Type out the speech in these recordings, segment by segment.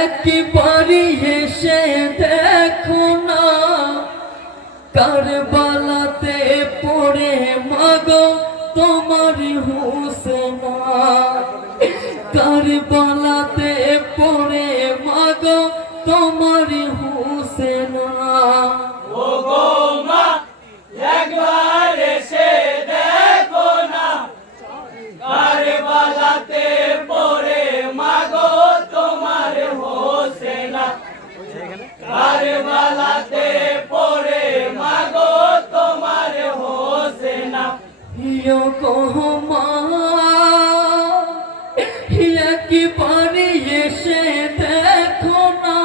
একবারই এসে দেখো না কারবালাতে পড়ে মাগো তোমার হুসেনা, কারবালাতে পড়ে মাগো তোমার হুসেনা। ও গো মা একবার এসে দেখো না কারবালাতে পড়ে মাগো তোমার হোসেনা, কারবালাতে পড়ে মাগো তোমার হোসেনা। ইয়ো গো মা একবারই এসে দেখো না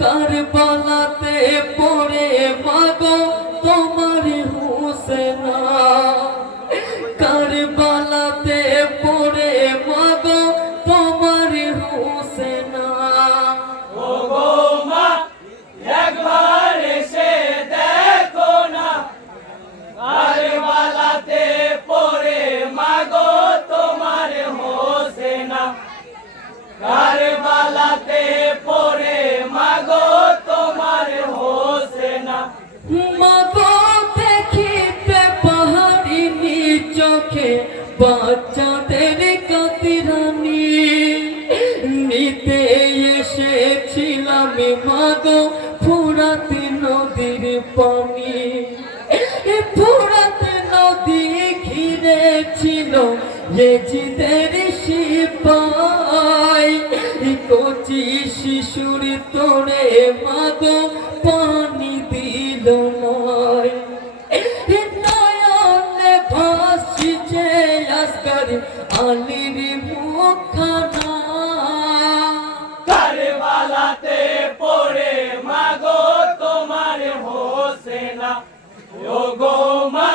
কারবালাতে পড়ে মাগো তোমার হুসেনা, কারবালাতে পড়ে মাগো তোমার হুসেনা। ও গো মা একবার এসে দেখো না কারবালাতে পড়ে মাগো তোমার হোসেনা, কারবালাতে পড়ে মাগো তোমার হোসেনা। মাগো দেখিতে পাহাড়িনি চোখে বাচ্চাদের কাতিরানি, নিতে এসেছিলাম মাগো ফুরাত নদীর পানি। ফুরাত নদী ঘিরে ছিল ইয়েজিদের সিপাই, কচি শিশুর তোড়ে মাগো পানি দিল নয়। নয়নে ভাসিছে আসগর আলীর মুখখানা, কারবালাতে পড়ে মাগো তোমার হোসেনা। ও গো মা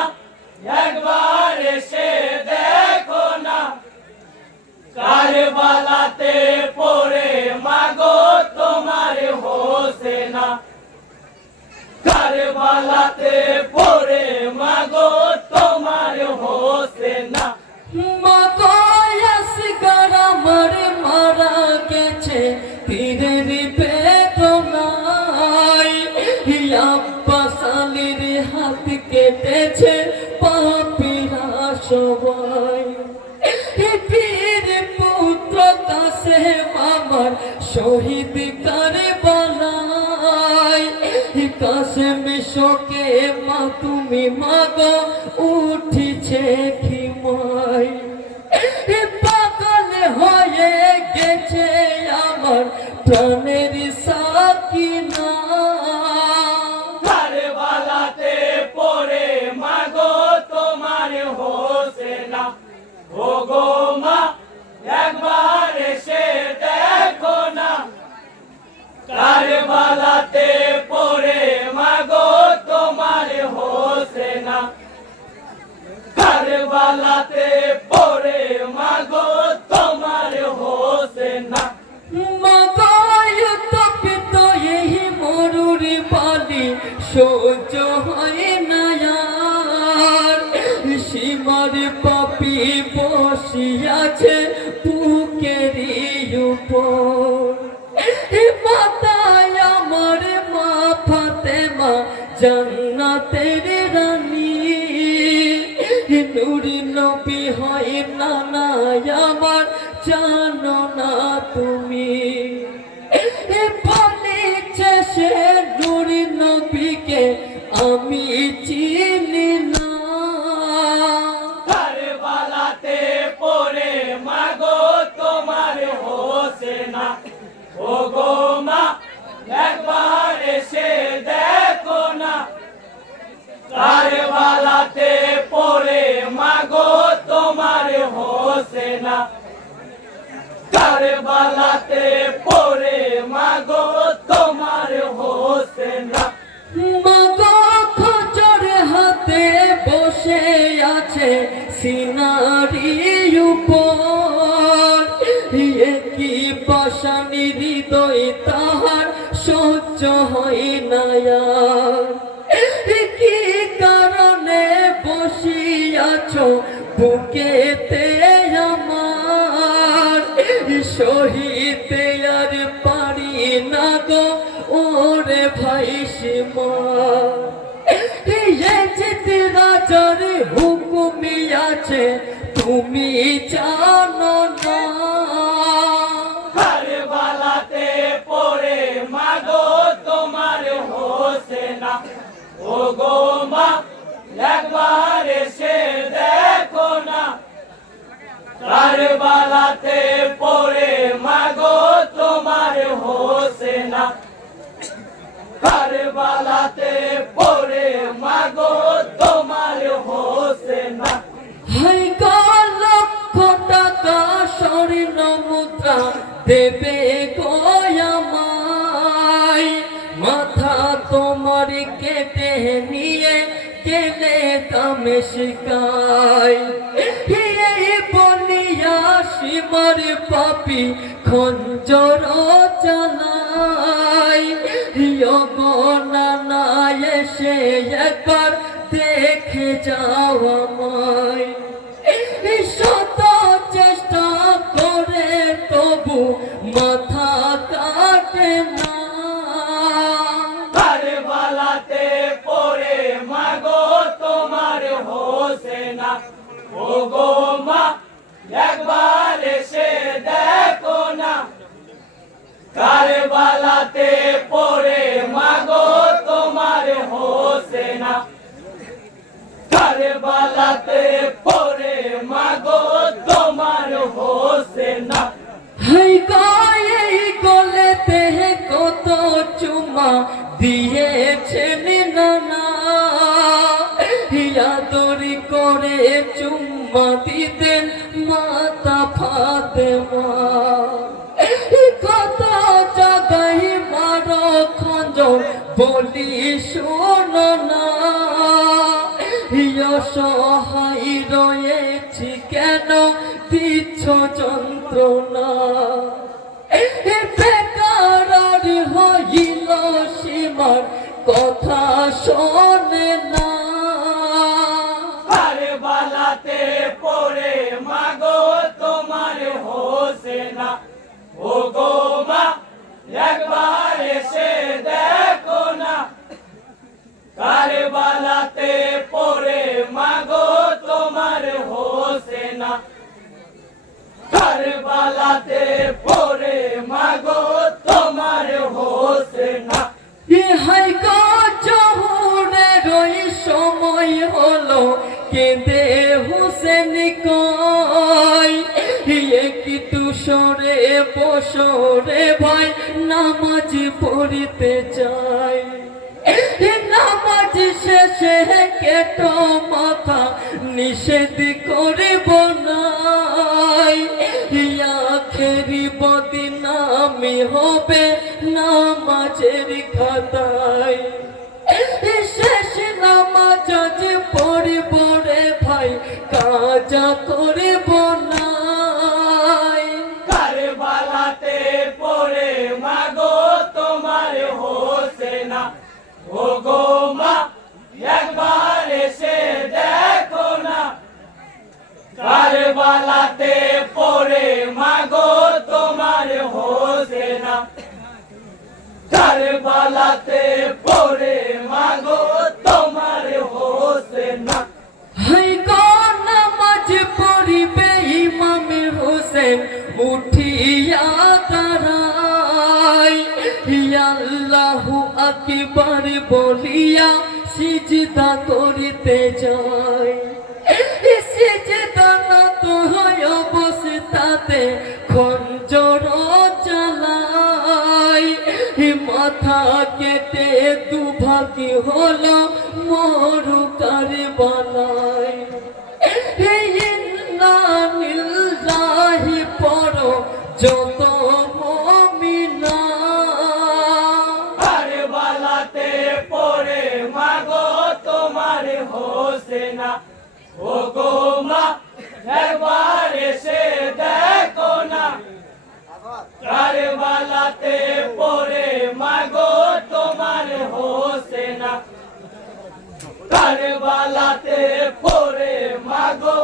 একবার এসে দেখো না কারবালাতে পড়ে মাগো তোমার হোসেনা, কারবালাতে পড়ে মাগো তোমার হোসেনা। মাগো আসগর আমার মারা গেছে তীরের বেদনায়, আব্বাস আলীর হাত কেটেছে পাপীরা সবাই। পীর পুত্র কাসেম আমার শহীদ কারবালায়, কাসেম শোকে মা তুমি মাগো উঠিছে খিমায়। পাগল হয়ে গেছে আমার প্রাণের সাকিনা, কারবালাতে পড়ে মাগো তোমার হোসেনা। ও গো মা একবার এসে দেখো না কারবালাতে পড়ে মাগো তোমার হোসেনা, কারবালাতে পড়ে মাগো তোমার হোসেনা। মাগো তপিত এই মরুর বালি সহ্য হয় না আর, সীমার পাপি বসিয়াছে বুকেরই উপর। মাতায় আমার মা ফাতেমা জান্নাতের রানী, নূর নবী হয় নানা আমার জানো না তুমি। বলেছে সে নূর নবীকে আমি চিনি না, কারবালাতে পড়ে মাগো তোমার হোসেনা। ও গো মা একবার এসে দেখো না কারবালাতে পড়ে মাগো তোমার হোসেনা, কারবালাতে পড়ে মাগো তোমার হোসেনা। মাগো খোঁজর হাতে বসে আছে সিনারি উপর, কি পাষাণী হৃদয় তাহার সহ্য হয় না আর। কি কারণে বসিয়াছ বুকেতে আমার সহিতে আর পারি না গো ওরে ভাই সীমা জিতে রাজার হুকুমি আছে তুমি জানো না কারবালাতে পড়ে মাগো তোমার হোসেনা ও গো মা একবার এসে দেখো না কারবালাতে পড়ে মাগো তোমার হোসেনা কারবালাতে পড়ে মাগো তোমার হোসেনা হাই গো লক্ষ টাকা স্বর্ণ মুদ্রা দেবে গো আমায় মাথা তোমার কেটে নিয়ে গেলে দামেশকায় এই বলিয়া সীমার পাপি খঞ্জর চালায় গো নানা এসে একবার দেখে যাও আমায় শত চেষ্টা করে তবু মাথা কাটে না কারবালাতে পড়ে মাগো তোমার হোসেনা ও গো মা একবার এসে দেখো না কারবালাতে পড়ে মাগো তোমার হোসেনা কারবালাতে পড়ে মাগো তোমার হোসেনা হাই গায়ে গলেতে কত চুমা দিয়েছেন নানা আদরি করে চুম্মা দিতেন মাতা ফাতেমা কত জাগাই মারো খঞ্জর বলি শোনো না সহায় রয়েছি কেন দিচ্ছ যন্ত্রণা বেকার হইল সীমার কথা শোনে না কারবালাতে পড়ে মাগো তোমার হোসেনা ও গো মা একবার এসে দেখো না কারবালাতে পড়ে মাগো তোমার হোসেনা কারবালাতে পড়ে মাগো তোমার হোসেনা হাই গো জহুরের ওই সময় হলো কেঁদে হুসেন কয় একটু সরে বসরে ভাই নামাজ পড়িতে চাই নামাজ শেষে কেটো মাথা নিষেধ করিব নাই আখেরি বদনামি হবে নামাজের খাতায় শেষ নামাজ যে পড়িব রে ভাই কাজা করিব নাই কারবালাতে পড়ে মাগো তোমার হোসেনা ও গো মা একবার এসে দেখো না কারবালাতে পড়ে মাগো তোমার হোসেনা কারবালাতে পড়ে মাগো তোমার হোসেনা হাই গো নামাজ পড়িবে ইমাম হোসেন উঠিয়া দাঁড়ায় আল্লাহু আকবার বলিয়া সিজদা করিতে যায় সিজদা নত হয় অবস্থাতে খঞ্জর চালায় মাথা কেটে দুভাগি হলো মরু কারবালায় ইন্না লিল্লাহি পড়ো যত মুমিনা কারবালাতে পড়ে মাগো তোমার হোসেনা ও গো মা একবার এসে দেখো না কারবালাতে পড়ে মাগো তোমার হোসেনা কারবালাতে পড়ে মাগো